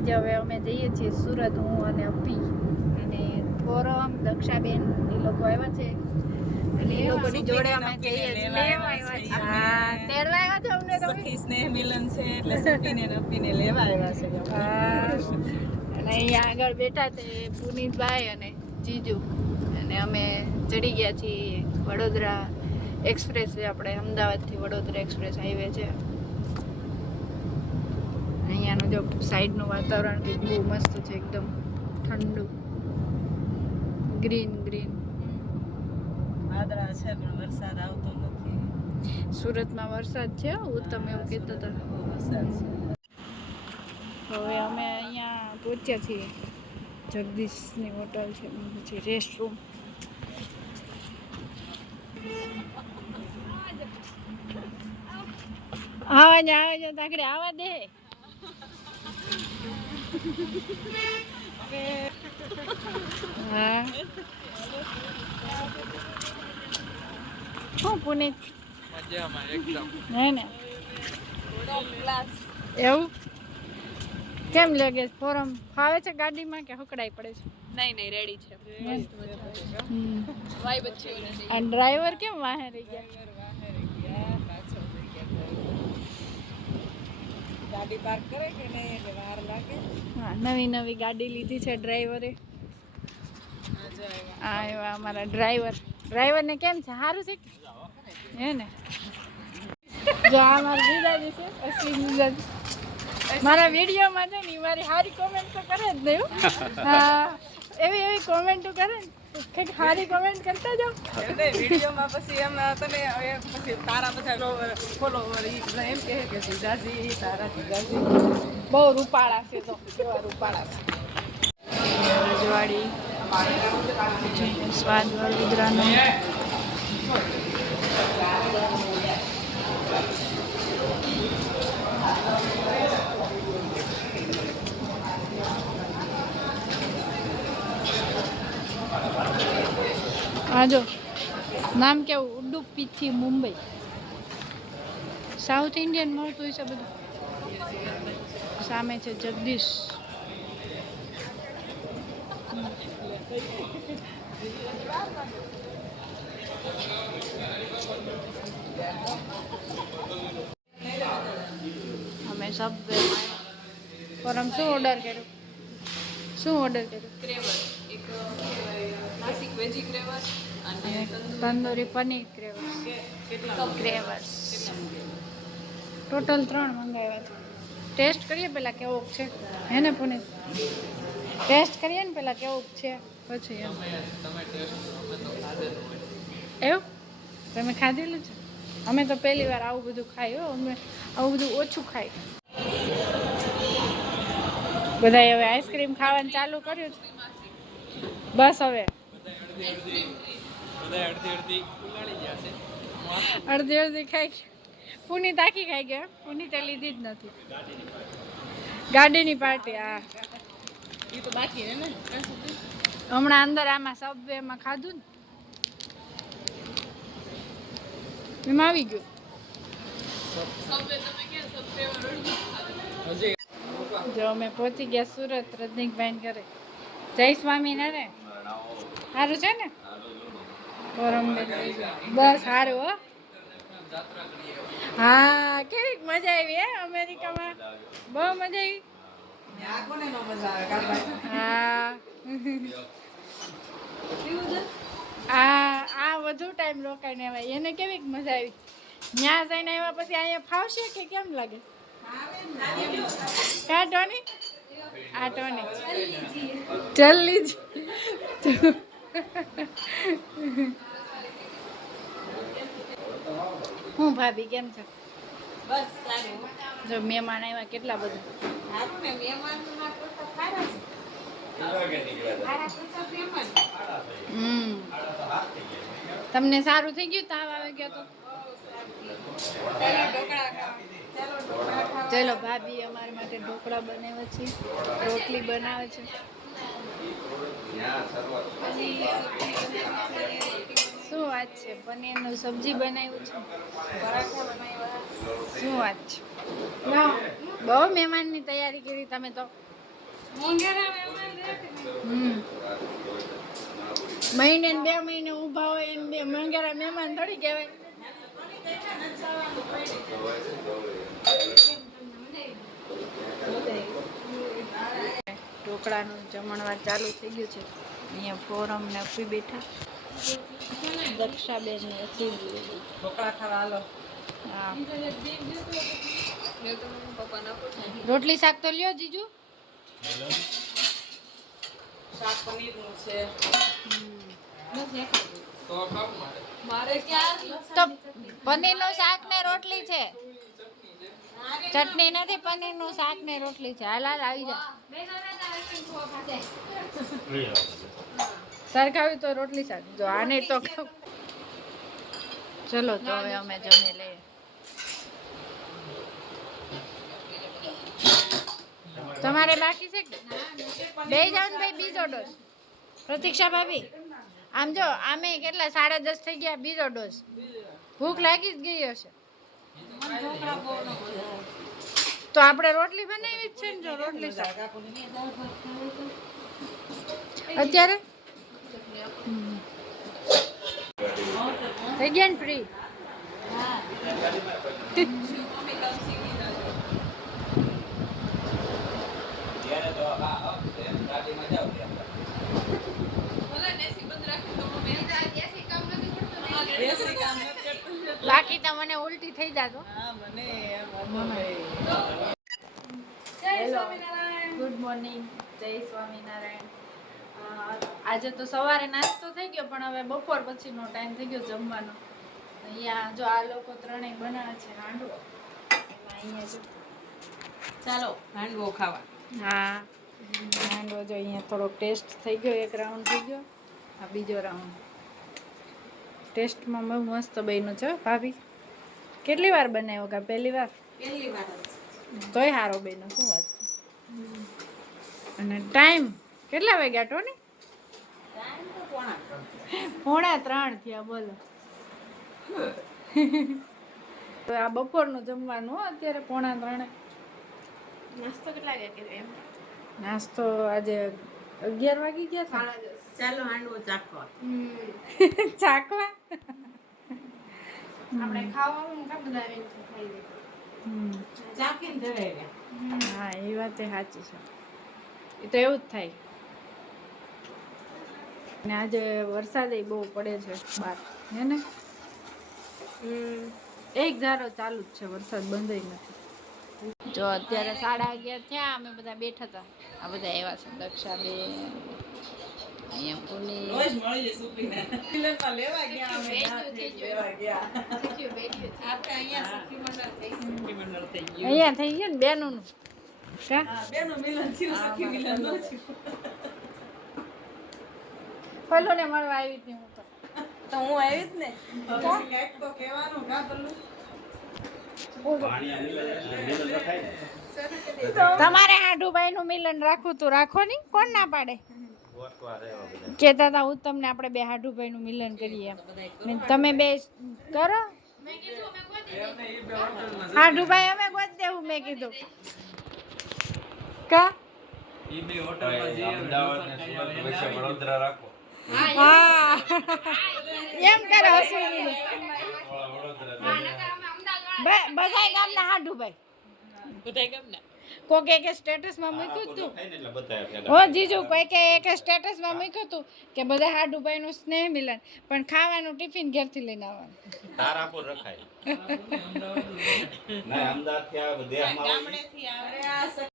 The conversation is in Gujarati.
આજે હવે અમે જઈએ છીએ સુરત, હું અને અપી અને ફોરમ દક્ષાબેન એ લોકો આવ્યા છે અને એ લોકોની જોડે અમે જઈએ લેવા આવ્યા છે. હા, તેડવા આવ્યા છો અમને તમે? સખી સ્નેહ મિલન છે એટલે સુપીને ને અપીને લેવા આવ્યા છે. હા, અને અહીંયા આગળ બેઠા છે પુનીતભાઈ અને જીજુ અને અમે ચડી ગયા છીએ વડોદરા એક્સપ્રેસ વે. આપણે અમદાવાદથી વડોદરા એક્સપ્રેસ હાઈવે છે. અહીંયાનું જો સાઈડનું વાતાવરણ કંઈક બહુ મસ્ત છે, એકદમ ઠંડુ, ગ્રીન ગ્રીન. વાદળા છે પણ વરસાદ આવતો નથી. સુરતમાં વરસાદ છે, ઉત્તમ એવું કહેતો હતો. વરસાદ છે. હવે અમે અહીંયા પહોંચ્યા છીએ. જગદીશની હોટલ છે, પછી રેસ્ટરૂમ. આવા જ તાકડે આવા દે. હા, શું પુનીત? મજામાં એકદમ. હે ને એવું કેમ લાગે? ફોરમ ફાવે છે ગાડીમાં કે હકડાઈ પડે છે? નહીં રેડી છે. વાઈ બચ્ચી અને ડ્રાઈવર કેમ વાહે રહી ગયા? ગાડી પાર્ક કરે કે નહીં એટલે વાર લાગે. હા, નવી ગાડી લીધી છે ડ્રાઈવરે. આ એવા અમારા ડ્રાઈવરને કેમ છે? સારું છે હે ને? જો આ મારા જીજાજી છે, અશ્વિન જીજાજી. મારા વિડીયોમાં છે ને મારી સારી કોમેન્ટ તો કરે જ નહીં. હા, એવી કોમેન્ટો કરે ને, કંઈક સારી કોમેન્ટ કરતા જાઓ. વિડીયોમાં પછી એમ તને પછી તારા બધા ફોલોવર એમ કહે કે જીજાજી તારા જીજાજી બહુ રૂપાળા છે. તો કેવા રૂપાળા છે. રજવાડી સ્વાદ વડોદરાનો. હા જો નામ કેવું, ઉડુપીથી મુંબઈ. સાઉથ ઇન્ડિયન મળતું હોય છે બધું. સામે છે જગદીશ. અમે સબ પરમ શું ઓર્ડર કર્યું? ક્રેવર એક નાસિક વેજી ક્રેવર અને તંદૂરી પનીર ક્રેવર્સ. ટોટલ 3 મંગાવ્યા છે. ટેસ્ટ કરીએ પેલા કેવોક છે, હે ને પુનીત? ટેસ્ટ કરીએ ને પેલા કેવોક છે પછી એમ. એવું તમે ખાધેલું છે? અમે તો પહેલી વાર આવું બધું ખાઈ. અમે આવું બધું ઓછું ખાઈ. બધાએ હવે આઈસ્ક્રીમ ખાવાનું ચાલુ કર્યું છે. બસ હવે અડધી ખાઈ. પુનીત આખી ખાઈ ગયા. પુનીતે લીધી જ નથી. ગાડીની પાર્ટી. હા, એ તો બાકી હે ને. હમણાં અંદર આમાં સબવેમાં ખાધું ને, એમાં આવી ગયું. જો અમે પહોંચી ગયા સુરત રજનીકભાઈ ઘરે. જય સ્વામિનારાયણ. સારું છે ને? બસ સારું. હો હા, કેવી મજા આવી હે અમેરિકામાં? બહુ મજા આવી. હા, આ વધુ ટાઈમ રોકાઈને આવ્યા. એને કેવી મજા આવી? ત્યાં જઈને આવ્યા પછી અહીંયા ફાવશે કે કેમ લાગે? કા ટોની? આ ટોની જલ્દી જ. હું ભાભી કેમ છે? બસ સારું. જો મહેમાન આવ્યા કેટલા બધા. સારું ને, મહેમાન તો ના કરતા ખારા છે. તમને સારું થઈ ગયું? તાવ આવી ગયો તો? ચલો, ભાભી અમારા માટે ઢોકળા બનાવે છે, રોટલી બનાવે છે. શું વાત છે? પનીરનું સબ્જી બનાવ્યું છે, પરાઠા બનાવ્યા. શું વાત છે? બહુ મહેમાનની તૈયારી કરી તમે તો. મહિને ને 2 મહિને ઊભા હોય એમ બે મંગેરા મહેમાન થોડી કહેવાય. ઢોકળાનું જમણવાર ચાલુ થઈ ગયું છે. અહીંયા ફોરમ ને અફી બેઠા. દક્ષાબેન ને અસીમ ઢોકળા ખાવા હાલો. હા. રોટલી શાક તો લ્યો જીજુ. શાક પનીરનું છે. તો પનીરનું શાક ને રોટલી છે. ચટણી નથી, પનીરનું શાક ને રોટલી છે. હાલ હાલ આવી જા. સરખાવી તો રોટલી શાક. જો આને તો ચલો તો હવે અમે જમી લઈએ. તમારે બાકી છે કે બે જાવ ને ભાઈ? બીજો ડોઝ પ્રતીક્ષા ભાભી આમ જો આમે કેટલા 10:30 થઈ ગયા. બીજો ડોઝ ભૂખ લાગી જ ગઈ હશે. તો આપણે રોટલી બનાવી જ છે ને. જો રોટલી શાક અત્યારે થઈ ગયા ને ફ્રી. બાકી તો મને ઉલટી થઈ જાતો. હેલો, ગુડ મોર્નિંગ, જય સ્વામિનારાયણ. આજે તો સવારે નાસ્તો થઈ ગયો, પણ હવે બપોર પછીનો ટાઈમ થઈ ગયો જમવાનો. અહીંયા જો આ લોકો ત્રણેય બનાવે છે હાંડવો. અહીંયા જો ચાલો હાંડવો ખાવા. હા, હાંડવો જો અહીંયા થોડોક ટેસ્ટ થઈ ગયો. એક રાઉન્ડ થઈ ગયો, આ બીજો રાઉન્ડ. ટેસ્ટમાં બહુ મસ્ત બન્યું છે ભાભી. કેટલી વાર બનાવ્યો કા? પહેલી વાર? પહેલી વાર. તોય સારો બન્યો. શું વાત છે. અને ટાઈમ કેટલા વાગ્યા ટોની? ટાઈમ તો 2:45 થયા. બોલો. તો આ બપોરનું જમવાનું અત્યારે 2:45. નાસ્તો કેટલા વાગે કર્યો એમ? નાસ્તો આજે 11 વાગી ગયા હતા. ચાલો હાંડવો ચાખવા. ચાખવા આપણે ખાવાનું કા બધા આવીને ખાઈ લે. ચાખીને ધરાઈ ગયા. હા, એ વાત એ સાચી છે. એ તો એવું જ થાય. ને આજે વરસાદ બહુ પડે છે બહાર, હે ને? એક ધારો ચાલુ જ છે, વરસાદ બંધ નથી. જો અત્યારે 11:30 થયા. અમે બધા બેઠા હતા. આ બધા એવા છે. દક્ષાબેન અહીંયા પુની રોજ મળી જશે સુપીને. મિલનમાં લેવા ગયા અમે. લેવા ગયા. આપણે અહીંયા સુખી મંડળ થઈ ગયું. અહીંયા થઈ ગયું ને બેનોનું. કા? હા, બેનું મિલન થયું, સખી મિલન ન થયું. પલ્લુ ને મળવા આવી હતી હું તો. તો હું આવી જ ને. કંઈક તો કહેવાનું કા પલ્લુ. તમારે હાડુભાઈ નું મિલન રાખવું તો રાખો ની. કોણ ના પાડે? કેતા હતા ઉત્તમ ને આપણે બે હાડુભાઈ નું મિલન કરીએ એમ. તમે બે કરો. હાડુભાઈ અમે ગોત દેવું મેં કીધું. કા? હા, એમ કરે હસવી. બધા ગામના હાડુભાઈ. કોકે એક સ્ટેટસ માં મૂક્યું હતું. ઓ જીજુ, કોઈકે એક સ્ટેટસ માં મૂક્યું હતું કે બધા હાડુભાઈ નું સ્નેહ મિલન, પણ ખાવાનું ટિફિન ઘેરથી લઈને આવવાનું. તારાપુર રખાય ના અમદાવાદ થી આવે દેહમાં ગામડેથી આવે. આ